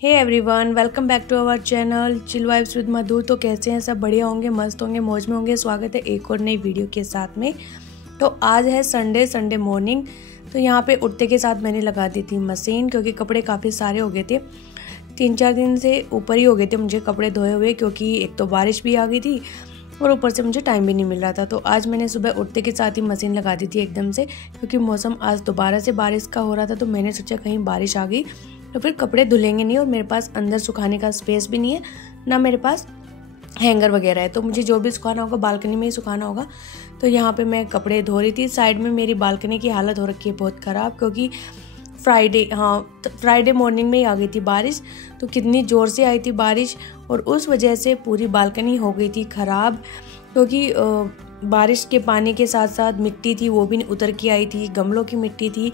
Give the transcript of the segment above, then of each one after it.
Hey everyone, welcome back to our channel chill vibes with Madhu. तो कैसे हैं सब? बढ़िया होंगे, मस्त होंगे, मौज में होंगे। स्वागत है एक और नई वीडियो के साथ में। तो आज है संडे मॉर्निंग। तो यहाँ पे उठते के साथ मैंने लगा दी थी मशीन, क्योंकि कपड़े काफ़ी सारे हो गए थे। 3-4 दिन से ऊपर ही हो गए थे मुझे कपड़े धोए हुए, क्योंकि एक तो बारिश भी आ गई थी और ऊपर से मुझे टाइम भी नहीं मिल रहा था। तो आज मैंने सुबह उठते के साथ ही मशीन लगा दी थी एकदम से, क्योंकि मौसम आज दोबारा से बारिश का हो रहा था। तो मैंने सोचा कहीं बारिश आ गई तो फिर कपड़े धुलेंगे नहीं, और मेरे पास अंदर सुखाने का स्पेस भी नहीं है, ना मेरे पास हैंगर वगैरह है। तो मुझे जो भी सुखाना होगा बालकनी में ही सुखाना होगा। तो यहाँ पे मैं कपड़े धो रही थी। साइड में मेरी बालकनी की हालत हो रखी है बहुत ख़राब, क्योंकि फ्राइडे मॉर्निंग में ही आ गई थी बारिश। तो कितनी ज़ोर से आई थी बारिश, और उस वजह से पूरी बालकनी हो गई थी ख़राब, क्योंकि बारिश के पानी के साथ साथ मिट्टी थी, वो भी उतर के आई थी, गमलों की मिट्टी थी।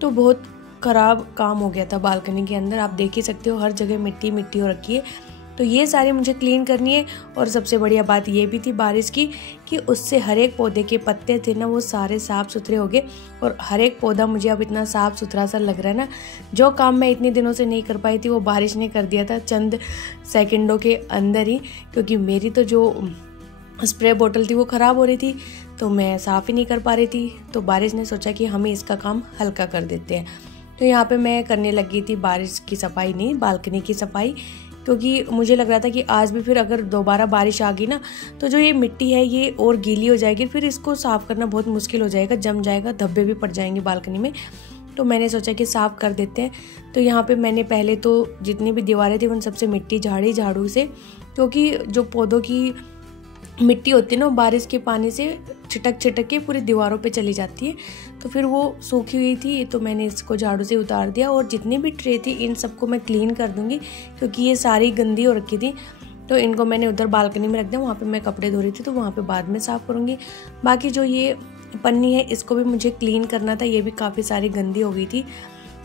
तो बहुत ख़राब काम हो गया था बालकनी के अंदर। आप देख ही सकते हो, हर जगह मिट्टी मिट्टी हो रखी है। तो ये सारी मुझे क्लीन करनी है। और सबसे बढ़िया बात ये भी थी बारिश की, कि उससे हर एक पौधे के पत्ते थे ना, वो सारे साफ़ सुथरे हो गए। और हर एक पौधा मुझे अब इतना साफ़ सुथरा सा लग रहा है ना। जो काम मैं इतने दिनों से नहीं कर पाई थी, वो बारिश ने कर दिया था चंद सेकंडों के अंदर ही। क्योंकि मेरी तो जो स्प्रे बोतल थी वो ख़राब हो रही थी, तो मैं साफ़ ही नहीं कर पा रही थी। तो बारिश ने सोचा कि हमें इसका काम हल्का कर देते हैं। तो यहाँ पे मैं करने लगी थी बारिश की सफाई, नहीं बालकनी की सफाई, क्योंकि मुझे लग रहा था कि आज भी फिर अगर दोबारा बारिश आ गई ना, तो जो ये मिट्टी है ये और गीली हो जाएगी, फिर इसको साफ़ करना बहुत मुश्किल हो जाएगा, जम जाएगा, धब्बे भी पड़ जाएंगे बालकनी में। तो मैंने सोचा कि साफ़ कर देते हैं। तो यहाँ पे मैंने पहले तो जितनी भी दीवारें थी उन सबसे मिट्टी झाड़ी झाड़ू से, क्योंकि जो पौधों की मिट्टी होती है ना, बारिश के पानी से छिटक के पूरी दीवारों पे चली जाती है। तो फिर वो सूखी हुई थी, तो मैंने इसको झाड़ू से उतार दिया। और जितनी भी ट्रे थी इन सबको मैं क्लीन कर दूंगी, क्योंकि ये सारी गंदी हो रखी थी। तो इनको मैंने उधर बालकनी में रख दिया, वहाँ पे मैं कपड़े धो रही थी, तो वहाँ पे बाद में साफ़ करूँगी। बाकी जो ये पन्नी है इसको भी मुझे क्लीन करना था, ये भी काफ़ी सारी गंदी हो गई थी।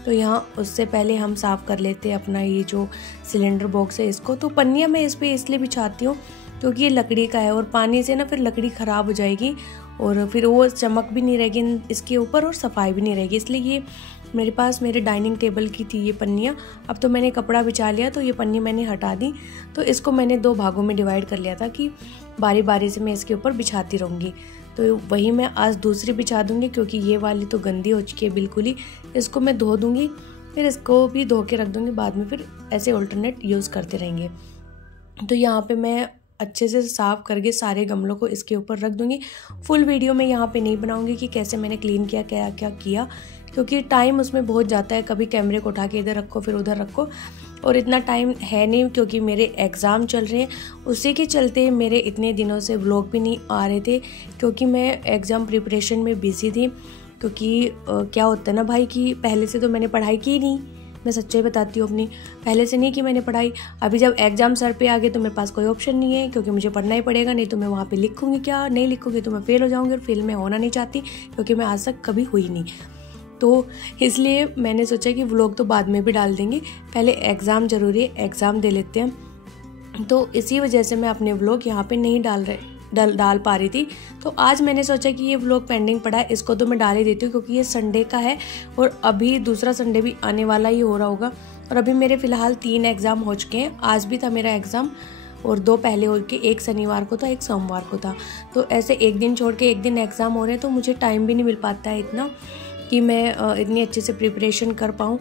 तो यहाँ उससे पहले हम साफ़ कर लेते हैं अपना ये जो सिलेंडर बॉक्स है इसको। तो पन्नियाँ मैं इस पर इसलिए बिछाती हूँ क्योंकि ये लकड़ी का है, और पानी से ना फिर लकड़ी ख़राब हो जाएगी, और फिर वो चमक भी नहीं रहेगी इसके ऊपर, और सफाई भी नहीं रहेगी। इसलिए ये मेरे पास मेरे डाइनिंग टेबल की थी ये पन्नियाँ। अब तो मैंने कपड़ा बिछा लिया, तो ये पन्नी मैंने हटा दी। तो इसको मैंने 2 भागों में डिवाइड कर लिया था कि बारी बारी से मैं इसके ऊपर बिछाती रहूँगी। तो वही मैं आज दूसरी बिछा दूँगी, क्योंकि ये वाली तो गंदी हो चुकी है बिल्कुल ही। इसको मैं धो दूँगी, फिर इसको भी धो के रख दूँगी, बाद में फिर ऐसे अल्टरनेट यूज़ करते रहेंगे। तो यहाँ पे मैं अच्छे से साफ़ करके सारे गमलों को इसके ऊपर रख दूँगी। फुल वीडियो में यहाँ पे नहीं बनाऊँगी कि कैसे मैंने क्लीन किया, क्या क्या किया, क्योंकि टाइम उसमें बहुत जाता है। कभी कैमरे को उठा के इधर रखो, फिर उधर रखो, और इतना टाइम है नहीं, क्योंकि मेरे एग्ज़ाम चल रहे हैं। उसी के चलते मेरे इतने दिनों से व्लॉग भी नहीं आ रहे थे, क्योंकि मैं एग्ज़ाम प्रिपरेशन में बिज़ी थी। क्योंकि क्या होता है ना भाई, कि पहले से तो मैंने पढ़ाई की नहीं, मैं सच्चाई बताती हूँ अपनी, पहले से नहीं की मैंने पढ़ाई। अभी जब एग्ज़ाम सर पे आ गए तो मेरे पास कोई ऑप्शन नहीं है, क्योंकि मुझे पढ़ना ही पड़ेगा, नहीं तो मैं वहाँ पे लिखूँगी क्या, नहीं लिखूँगी तो मैं फेल हो जाऊँगी, और फेल मैं होना नहीं चाहती, क्योंकि मैं आज तक कभी हुई नहीं। तो इसलिए मैंने सोचा कि व्लॉग तो बाद में भी डाल देंगे, पहले एग्ज़ाम ज़रूरी है, एग्ज़ाम दे लेते हैं। तो इसी वजह से मैं अपने व्लॉग यहाँ पर नहीं डाल पा रही थी। तो आज मैंने सोचा कि ये व्लॉग पेंडिंग पड़ा है, इसको तो मैं डाल ही देती हूँ, क्योंकि ये संडे का है, और अभी दूसरा संडे भी आने वाला ही हो रहा होगा। और अभी मेरे फ़िलहाल 3 एग्ज़ाम हो चुके हैं। आज भी था मेरा एग्ज़ाम, और 2 पहले हो के, एक शनिवार को था, एक सोमवार को था। तो ऐसे एक दिन छोड़ के एक दिन एग्ज़ाम हो रहे हैं, तो मुझे टाइम भी नहीं मिल पाता है इतना कि मैं इतनी अच्छे से प्रिपरेशन कर पाऊँ।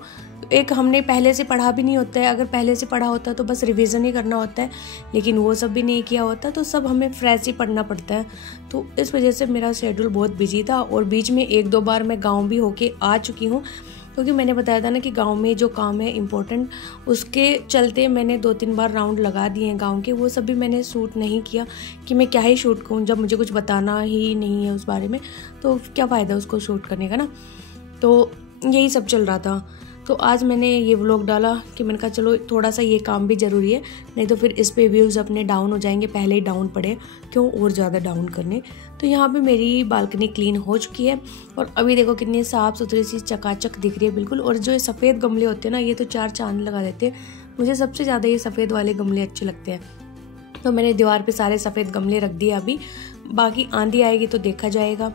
एक हमने पहले से पढ़ा भी नहीं होता है, अगर पहले से पढ़ा होता तो बस रिवीजन ही करना होता है, लेकिन वो सब भी नहीं किया होता, तो सब हमें फ्रेश ही पढ़ना पड़ता है। तो इस वजह से मेरा शेड्यूल बहुत बिजी था। और बीच में 1-2 बार मैं गांव भी होके आ चुकी हूँ, क्योंकि मैंने बताया था ना कि गांव में जो काम है इम्पोर्टेंट, उसके चलते मैंने 2-3 बार राउंड लगा दिए हैं गाँव के। वो सब भी मैंने शूट नहीं किया, कि मैं क्या ही शूट करूँ जब मुझे कुछ बताना ही नहीं है उस बारे में, तो क्या फ़ायदा उसको शूट करने का ना। तो यही सब चल रहा था। तो आज मैंने ये व्लॉग डाला कि मैंने कहा चलो थोड़ा सा ये काम भी ज़रूरी है, नहीं तो फिर इस पे व्यूज़ अपने डाउन हो जाएंगे, पहले ही डाउन पड़े, क्यों और ज़्यादा डाउन करने। तो यहाँ पे मेरी बालकनी क्लीन हो चुकी है, और अभी देखो कितनी साफ़ सुथरी सी चकाचक दिख रही है बिल्कुल। और जो सफ़ेद गमले होते हैं ना, ये तो 4 चांद लगा देते हैं। मुझे सबसे ज़्यादा ये सफ़ेद वाले गमले अच्छे लगते हैं। तो मैंने दीवार पर सारे सफ़ेद गमले रख दिए। अभी बाकी आंधी आएगी तो देखा जाएगा।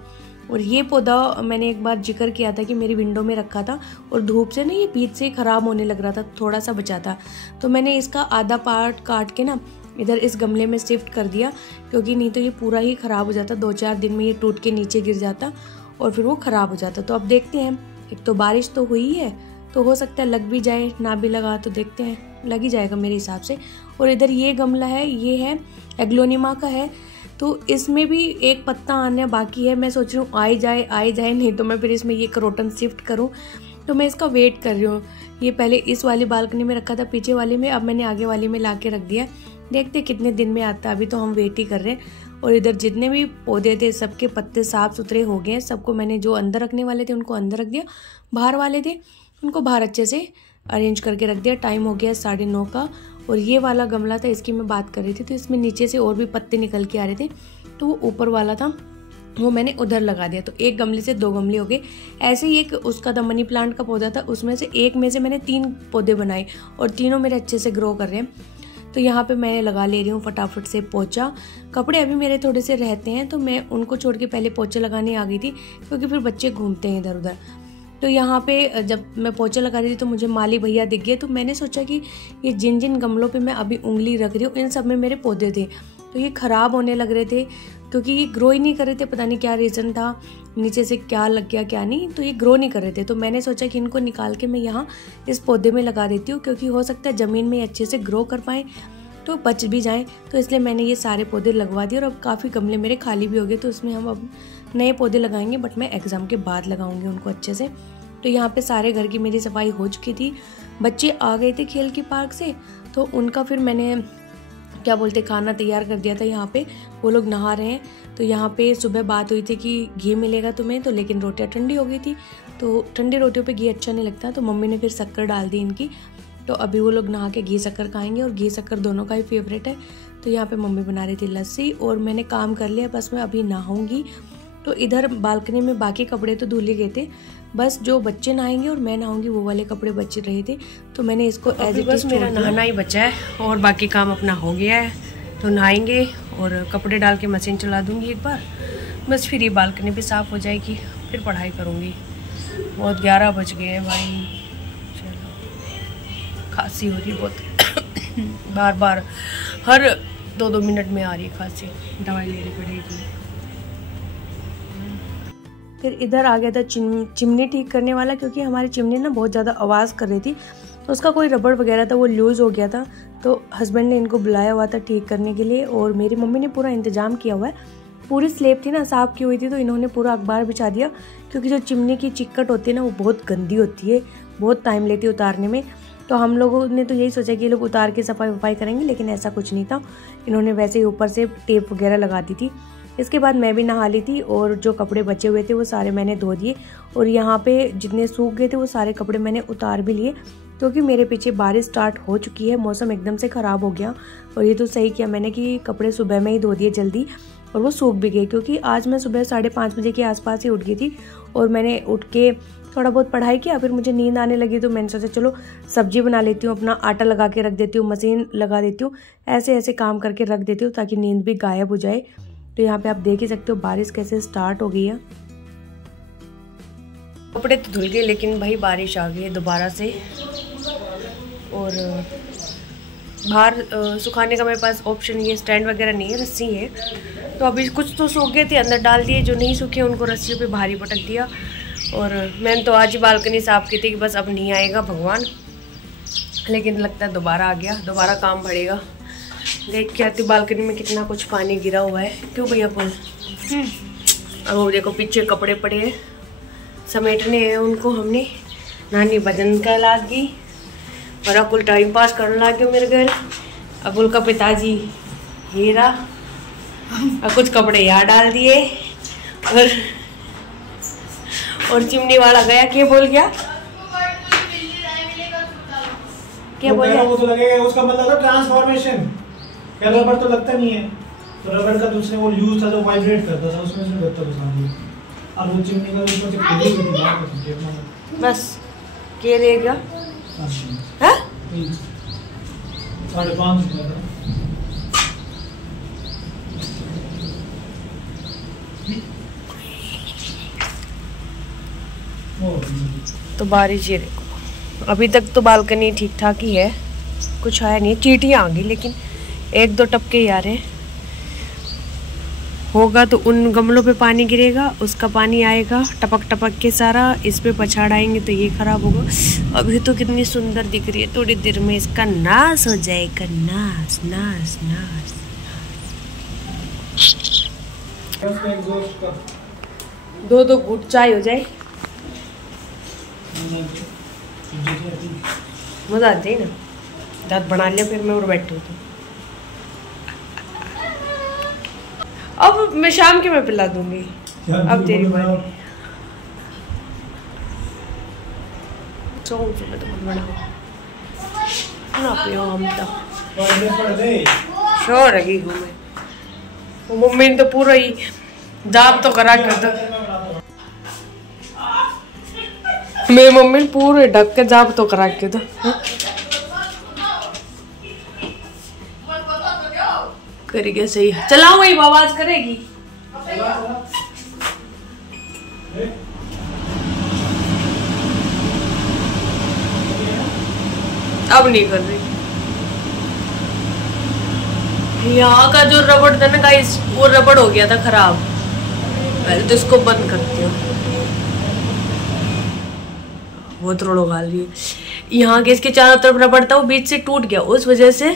और ये पौधा मैंने एक बार जिक्र किया था कि मेरी विंडो में रखा था और धूप से ना ये बीच से ख़राब होने लग रहा था, थोड़ा सा बचा था, तो मैंने इसका आधा पार्ट काट के ना इधर इस गमले में शिफ्ट कर दिया, क्योंकि नहीं तो ये पूरा ही ख़राब हो जाता, 2-4 दिन में ये टूट के नीचे गिर जाता और फिर वो ख़राब हो जाता। तो अब देखते हैं, एक तो बारिश तो हुई है तो हो सकता है लग भी जाए, ना भी लगा तो देखते हैं, लग ही जाएगा मेरे हिसाब से। और इधर ये गमला है, ये है एग्लोनिमा का है, तो इसमें भी एक पत्ता आने बाकी है। मैं सोच रही हूँ आ जाए, नहीं तो मैं फिर इसमें ये करोटन शिफ्ट करूँ, तो मैं इसका वेट कर रही हूँ। ये पहले इस वाली बालकनी में रखा था, पीछे वाली में, अब मैंने आगे वाली में ला के रख दिया। देखते कितने दिन में आता है, अभी तो हम वेट ही कर रहे हैं। और इधर जितने भी पौधे थे सबके पत्ते साफ सुथरे हो गए हैं, सबको मैंने जो अंदर रखने वाले थे उनको अंदर रख दिया, बाहर वाले थे उनको बाहर अच्छे से अरेंज करके रख दिया। टाइम हो गया 9:30 का। और ये वाला गमला था, इसकी मैं बात कर रही थी, तो इसमें नीचे से और भी पत्ते निकल के आ रहे थे, तो वो ऊपर वाला था वो मैंने उधर लगा दिया, तो एक गमले से 2 गमले हो गए। ऐसे ही एक उसका था मनी प्लांट का पौधा था, उसमें से एक में से मैंने 3 पौधे बनाए और तीनों मेरे अच्छे से ग्रो कर रहे हैं। तो यहाँ पे मैं लगा ले रही हूँ फटाफट से पोछा। कपड़े अभी मेरे थोड़े से रहते हैं, तो मैं उनको छोड़ के पहले पोछा लगाने आ गई थी, क्योंकि फिर बच्चे घूमते हैं इधर उधर। तो यहाँ पे जब मैं पोछा लगा रही थी तो मुझे माली भैया दिख गए, तो मैंने सोचा कि ये जिन जिन गमलों पे मैं अभी उंगली रख रही हूँ इन सब में मेरे पौधे थे, तो ये ख़राब होने लग रहे थे, क्योंकि ये ग्रो ही नहीं कर रहे थे। पता नहीं क्या रीज़न था, नीचे से क्या लग गया क्या नहीं, तो ये ग्रो नहीं कर रहे थे। तो मैंने सोचा कि इनको निकाल के मैं यहाँ इस पौधे में लगा देती हूँ, क्योंकि हो सकता है ज़मीन में अच्छे से ग्रो कर पाएँ तो बच भी जाएँ। तो इसलिए मैंने ये सारे पौधे लगवा दिए और अब काफ़ी गमले मेरे खाली भी हो गए, तो उसमें हम अब नए पौधे लगाएंगे, बट मैं एग्ज़ाम के बाद लगाऊंगी उनको अच्छे से। तो यहाँ पे सारे घर की मेरी सफाई हो चुकी थी, बच्चे आ गए थे खेल के पार्क से, तो उनका फिर मैंने क्या बोलते खाना तैयार कर दिया था। यहाँ पे वो लोग नहा रहे हैं, तो यहाँ पे सुबह बात हुई थी कि घी मिलेगा तुम्हें, तो लेकिन रोटियाँ ठंडी हो गई थी, तो ठंडी रोटियों पे घी अच्छा नहीं लगता, तो मम्मी ने फिर शक्कर डाल दी इनकी। तो अभी वो लोग नहा के घी शक्कर खाएंगे, और घी शक्कर दोनों का ही फेवरेट है। तो यहाँ पे मम्मी बना रही थी लस्सी और मैंने काम कर लिया, बस मैं अभी नहाऊंगी। तो इधर बालकनी में बाकी कपड़े तो धुल ही गए थे, बस जो बच्चे नहाएंगे और मैं नहाऊंगी वो वाले कपड़े बच रहे थे, तो मैंने इसको एज इट इज मेरा नहाना ही बचा है और बाकी काम अपना हो गया है। तो नहाएंगे और कपड़े डाल के मशीन चला दूंगी एक बार, बस फिर ये बालकनी भी साफ़ हो जाएगी, फिर पढ़ाई करूँगी। बहुत 11 बज गए हैं भाई, चलो। खांसी हो रही बहुत बार बार, हर 2-2 मिनट में आ रही है खांसी, दवाई लेनी पड़ेगी। फिर इधर आ गया था चिमनी ठीक करने वाला, क्योंकि हमारी चिमनी ना बहुत ज़्यादा आवाज़ कर रही थी, तो उसका कोई रबड़ वगैरह था वो लूज़ हो गया था, तो हस्बैंड ने इनको बुलाया हुआ था ठीक करने के लिए, और मेरी मम्मी ने पूरा इंतज़ाम किया हुआ है। पूरी स्लेब थी ना साफ़ की हुई थी, तो इन्होंने पूरा अखबार बिछा दिया, क्योंकि जो चिमनी की चिक्कट होती है ना वो बहुत गंदी होती है, बहुत टाइम लेती है उतारने में। तो हम लोगों ने तो यही सोचा कि ये लोग उतार के सफाई वफाई करेंगे, लेकिन ऐसा कुछ नहीं था, इन्होंने वैसे ही ऊपर से टेप वगैरह लगा दी थी। इसके बाद मैं भी नहा ली थी और जो कपड़े बचे हुए थे वो सारे मैंने धो दिए, और यहाँ पे जितने सूख गए थे वो सारे कपड़े मैंने उतार भी लिए, क्योंकि मेरे पीछे बारिश स्टार्ट हो चुकी है, मौसम एकदम से ख़राब हो गया। और ये तो सही किया मैंने कि कपड़े सुबह में ही धो दिए जल्दी, और वो सूख भी गए, क्योंकि आज मैं सुबह 5:30 बजे के आसपास ही उठ गई थी, और मैंने उठ के थोड़ा बहुत पढ़ाई किया, फिर मुझे नींद आने लगी, तो मैंने सोचा चलो सब्जी बना लेती हूँ, अपना आटा लगा के रख देती हूँ, मशीन लगा देती हूँ, ऐसे ऐसे काम करके रख देती हूँ ताकि नींद भी गायब हो जाए। तो यहाँ पे आप देख ही सकते हो बारिश कैसे स्टार्ट हो गई है। कपड़े तो धुल गए, लेकिन भाई बारिश आ गई है दोबारा से, और बाहर सुखाने का मेरे पास ऑप्शन ये स्टैंड वगैरह नहीं है, रस्सी है। तो अभी कुछ तो सूख गए थे अंदर डाल दिए, जो नहीं सूखे उनको रस्सियों पे भारी पटक दिया। और मैंने तो आज ही बालकनी साफ की थी कि बस अब नहीं आएगा भगवान, लेकिन लगता है दोबारा आ गया, दोबारा काम बढ़ेगा। देख के आती बालकनी में कितना कुछ पानी गिरा हुआ है, क्यों भैया पुल। अब वो देखो पीछे कपड़े पड़े हैं, समेटने हैं उनको हमने। नानी भजन का लाग गई और अकुल टाइम पास करने लग गया मेरे घर। अकुल का पिताजी हीरा और कुछ कपड़े यहाँ डाल दिए, और चिमनी वाला गया, क्या बोल गया, क्या बोल गया, वो तो लगेगा, उसका मतलब था ट्रांसफॉर्मेशन। क्या रबड़ तो लगता नहीं है, तो रबड़ का दूसरे वो यूज था जो वाइब्रेट करता था, उसमें से लगता था। अब वो चिमनी का ऊपर से खुली हुई थी, बस क्या रहेगा। हां 5.5 तो बारिश ये देखो, अभी तक तो बालकनी ठीक ठाक ही है, कुछ आया नहीं, चींटियाँ आ गई लेकिन 1-2 टपके ही आ रहे हैं। होगा तो उन गमलों पे पानी गिरेगा, उसका पानी आएगा टपक टपक के सारा इस पे पछाड़ आएंगे तो ये खराब होगा। अभी तो कितनी सुंदर दिख रही है, थोड़ी देर में इसका नाश हो जाएगा, नाश नाश नाश। 2-2 घूंट चाय हो जाए, मजा आती है ना। दांत बना लिया फिर मैं और बैठी हूँ। अब मैं शाम के मैं पिला दूंगी, अब तेरी बारी। सुबह तो मत बनाओ ना, पियो हम तो श्योर रही हूँ मैं। मम्मी ने तो पूरा ही जाप तो करा कर दो, मेरी मम्मी ने पूरे ढक के जाप तो करा के दो। करेगी सही है, चलाओ वही आवाज करेगी। अब नहीं कर रही। यहाँ का जो रबड़ था ना गाइस, वो रबड़ हो गया था खराब, पहले तो इसको बंद करती हूँ। वो थोड़ा गाल रही है। यहाँ के इसके चारों तरफ रबड़ था, वो बीच से टूट गया, उस वजह से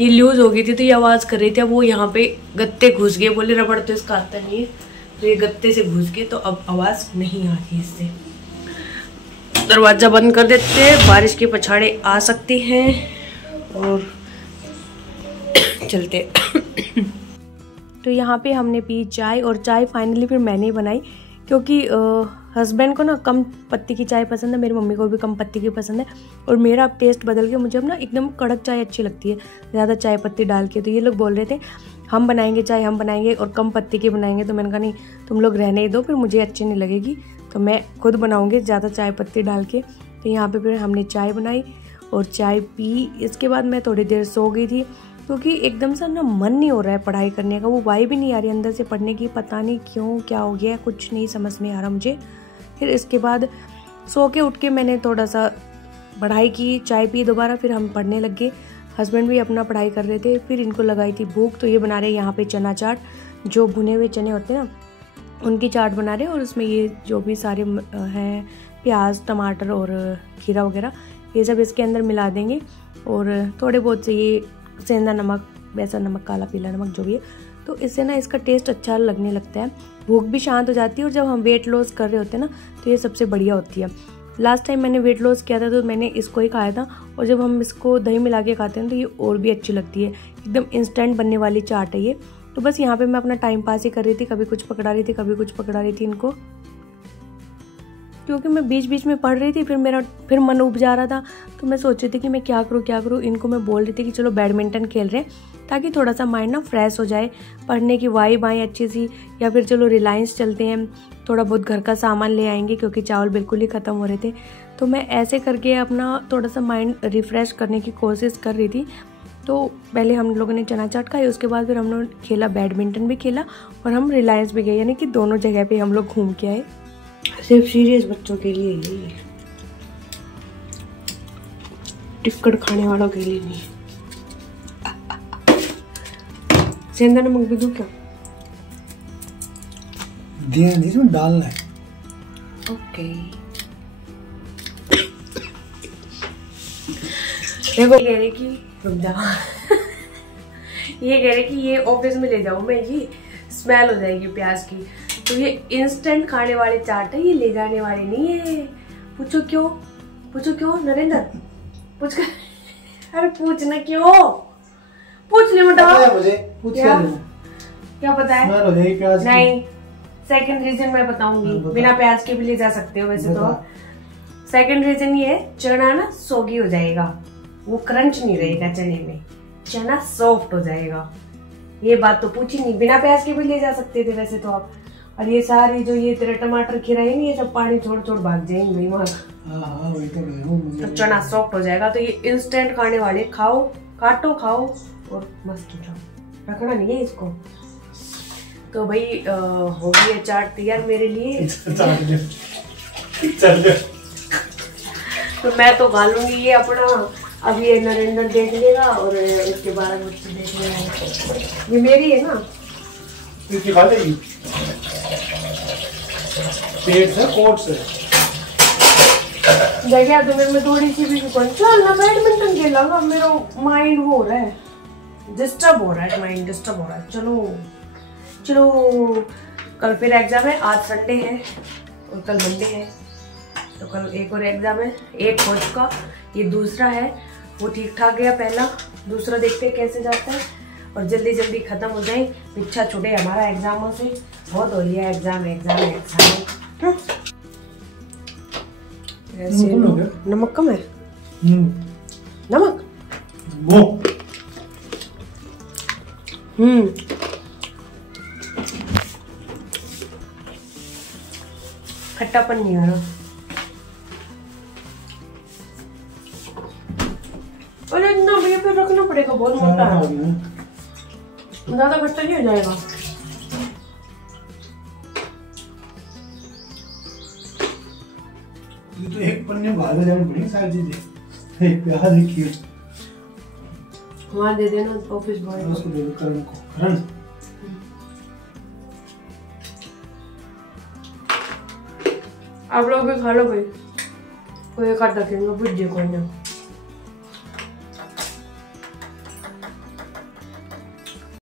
ये लूज हो गई थी, तो ये आवाज कर रही थी। अब वो यहाँ पे गत्ते घुस गए, बोले रबड़ तो इसका आता नहीं है, तो ये गत्ते से घुस गए, तो अब आवाज नहीं आ रही इससे। दरवाजा बंद कर देते हैं, बारिश के पछाड़े आ सकते हैं और चलते। तो यहाँ पे हमने पी चाय, और चाय फाइनली फिर मैंने ही बनाई, क्योंकि हस्बैंड को ना कम पत्ती की चाय पसंद है, मेरी मम्मी को भी कम पत्ती की पसंद है, और मेरा अब टेस्ट बदल गया, मुझे अब ना एकदम कड़क चाय अच्छी लगती है, ज़्यादा चाय पत्ती डाल के। तो ये लोग बोल रहे थे हम बनाएंगे चाय, हम बनाएंगे और कम पत्ती की बनाएंगे, तो मैंने कहा नहीं, तुम लोग रहने ही दो, फिर मुझे अच्छी नहीं लगेगी, तो मैं खुद बनाऊँगी ज़्यादा चाय पत्ती डाल के। तो यहाँ पर फिर हमने चाय बनाई और चाय पी। इसके बाद मैं थोड़ी देर सो गई थी, क्योंकि एकदम से ना मन नहीं हो रहा है पढ़ाई करने का, वो वाइब भी नहीं आ रही अंदर से पढ़ने की, पता नहीं क्यों, क्या हो गया, कुछ नहीं समझ में आ रहा मुझे। फिर इसके बाद सो के उठ के मैंने थोड़ा सा पढ़ाई की, चाय पी दोबारा, फिर हम पढ़ने लग गए। हस्बैंड भी अपना पढ़ाई कर रहे थे, फिर इनको लगाई थी भूख, तो ये बना रहे यहाँ पे चना चाट, जो भुने हुए चने होते हैं ना, उनकी चाट बना रहे हैं, और उसमें ये जो भी सारे हैं प्याज, टमाटर और खीरा वगैरह, ये सब इसके अंदर मिला देंगे, और थोड़े बहुत से ये सेंधा नमक, बेसन नमक, काला पीला नमक, जो भी है, तो इससे ना इसका टेस्ट अच्छा लगने लगता है, भूख भी शांत हो जाती है, और जब हम वेट लॉस कर रहे होते हैं ना, तो ये सबसे बढ़िया होती है। लास्ट टाइम मैंने वेट लॉस किया था तो मैंने इसको ही खाया था, और जब हम इसको दही मिला के खाते हैं तो ये और भी अच्छी लगती है, एकदम इंस्टेंट बनने वाली चाट है ये। तो बस यहाँ पे मैं अपना टाइम पास ही कर रही थी, कभी कुछ पकड़ा रही थी, कभी कुछ पकड़ा रही थी इनको, क्योंकि मैं बीच बीच में पढ़ रही थी, फिर मन उब जा रहा था, तो मैं सोच रही थी कि मैं क्या करूँ। इनको मैं बोल रही थी कि चलो बैडमिंटन खेल रहे हैं, ताकि थोड़ा सा माइंड ना फ्रेश हो जाए, पढ़ने की वाइब आए अच्छी सी, या फिर चलो रिलायंस चलते हैं, थोड़ा बहुत घर का सामान ले आएंगे, क्योंकि चावल बिल्कुल ही ख़त्म हो रहे थे। तो मैं ऐसे करके अपना थोड़ा सा माइंड रिफ़्रेश करने की कोशिश कर रही थी। तो पहले हम लोगों ने चना चाट खाई, उसके बाद फिर हम लोग खेला, बैडमिंटन भी खेला, और हम रिलायंस भी गए, यानी कि दोनों जगह पे हम लोग घूम के आए। सिर्फ सीरियस बच्चों के लिए ही, टिक्कड़ खाने वालों के लिए नहीं। सेंधा नमक भी दूं क्या? दिया नहीं, इसमें डालना है। ओके। देखो कह रहे कि रुक जा। ये कह रहे कि ये ऑफिस में ले जाऊं मैं, ये स्मेल हो जाएगी प्याज की, तो ये इंस्टेंट खाने वाली चाट है, ये ले जाने वाली नहीं है। पूछो क्यों नरेंद्र, पूछ कर। अरे पूछना क्यों, पूछ ले बेटा, क्या पता है? नहीं, सेकंड रीजन मैं बताऊंगी, बिना प्याज के भी ले जा सकते हो वैसे तो। सेकंड रीजन ये, चना ना सोगी हो जाएगा, वो क्रंच नहीं रहेगा चने में, चना सॉफ्ट हो जाएगा। ये बात तो पूछी नहीं, बिना प्याज के भी ले जा सकते थे वैसे तो आप। और ये सारी जो ये तेरे टमाटर खीरा है, ये सब पानी छोड़ छोड़ भाग जाएंगे वहाँ। तो चना सॉफ्ट हो जाएगा। तो ये इंस्टेंट खाने वाले, खाओ, काटो, खाओ और मस्त हो जाओ, रखना नहीं है इसको। तो भाई हो गई है चाट तैयार मेरे लिए। तो मैं तो खा लूंगी ये अपना। अब ये नरेंद्र देख लेगा और उसके बाद मुझसे देख लेगा। ये मेरी है ना, इसकी खा लेगी पेट से कोट से। देखिए तुम्हें मैं थोड़ी सी भी चल ना बैडमिंटन खेलांगा। मेरा माइंड वो हो रहा है, डिस्टर्ब हो रहा है, माइंड डिस्टर्ब हो रहा है। चलो चलो, कल फिर एग्जाम है। आज संडे है और कल मंडे है, तो कल एक और एग्जाम है। एक हो चुका, ये दूसरा है। वो ठीक ठाक गया पहला, दूसरा देखते कैसे जाता है और जल्दी जल्दी खत्म हो जाए, पीछा छूटे हमारा एग्जामों से। बहुत हो रही है एग्जाम एग्जाम एग्जाम। नमक कम है, नमक वो खट्टापन नहीं आ रहा। अरे इतना ये पे रखना पड़ेगा, बहुत मोटा है, ज्यादा खट्टा नहीं हो जाएगा। ये तो एक पन्ने भाग जाने पड़ेगी सारी चीजें। एक प्याज लिखिए वहाँ दे देना ऑफिस बॉय उसको, दे दो करण को। करण आप लोग भी खा लो भाई, कोई एक आध रखेंगे भुजिया कोई ना।